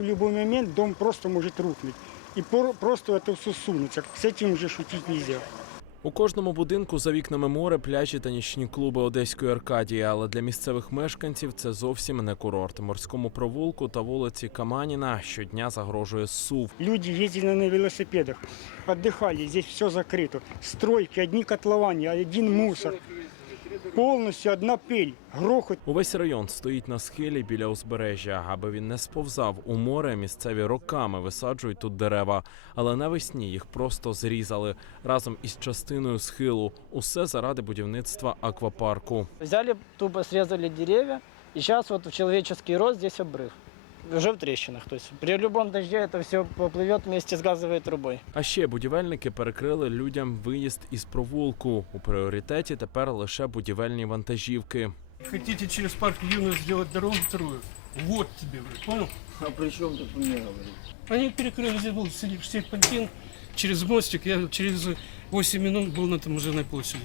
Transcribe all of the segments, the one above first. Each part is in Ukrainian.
В любой момент дом просто может рухнуть. И пор- просто это все сунется. С этим уже шутить нельзя. У кожному будинку за вікнами море, пляжі та нічні клуби Одеської Аркадії, але для місцевих мешканців це зовсім не курорт. Морському провулку та вулиці Каманіна щодня загрожує сув. Люди ездили на велосипедах, отдыхали, здесь все закрыто. Стройки, одни котлования, один мусор. Полностью одна піль грохот. Увесь район стоїть на схилі біля узбережжя. Аби він не сповзав у море, місцеві роками висаджують тут дерева, але навесні їх просто зрізали разом із частиною схилу. Усе заради будівництва аквапарку. Взяли, тупо зрізали дерева, і зараз от в чоловічий рост здесь обрыв Уже в трещинах. То есть при любом дожде это все поплывет вместе с газовой трубой. А ще будівельники перекрили людям виїзд із провулку. У пріоритеті тепер лише будівельні вантажівки. Хотите через парк юность сделать дорогу вторую? Вот тебе, блядь, понял? А при чем тут мне говорить? Они перекрыли, здесь был сер- серпантин, через мостик, я через 8 минут был на Таможенной площади.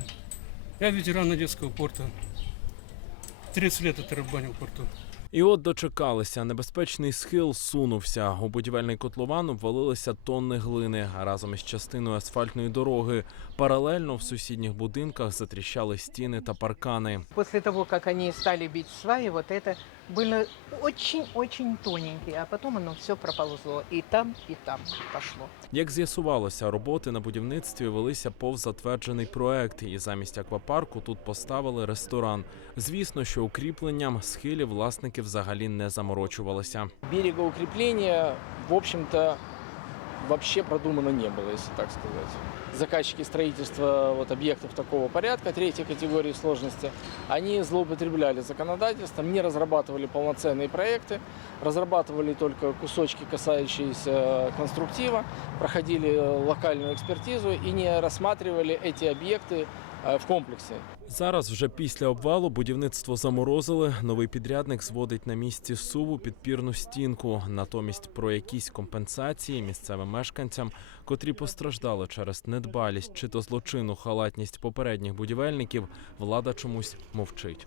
Я ветеран Одесского порта. 30 лет оторабанил в порту. І от дочекалися. Небезпечний схил сунувся. У будівельний котлован обвалилися тонни глини разом із частиною асфальтної дороги. Паралельно в сусідніх будинках затріщали стіни та паркани. Після того, як вони стали бити сваї, вот это было очень-очень тоненькие, а потом оно все проползло. И там, и там пошло. Як з'ясувалося, роботи на будівництві велися повз затверджений проект, і замість аквапарку тут поставили ресторан. Звісно, що укріпленням схилів власники взагалі не заморочувалися. Берегоукрепления, в общем-то, вообще продумано не было, если так сказать. Заказчики строительства вот, объектов такого порядка, третьей категории сложности, они злоупотребляли законодательством, не разрабатывали полноценные проекты, разрабатывали только кусочки, касающиеся конструктива, проходили локальную экспертизу и не рассматривали эти объекты э, в комплексі. Зараз, вже після обвалу, будівництво заморозили. Новий підрядник зводить на місці суву підпірну стінку. Натомість про якісь компенсації місцевим мешканцям, котрі постраждали через недбалість чи то злочинну халатність попередніх будівельників, влада чомусь мовчить.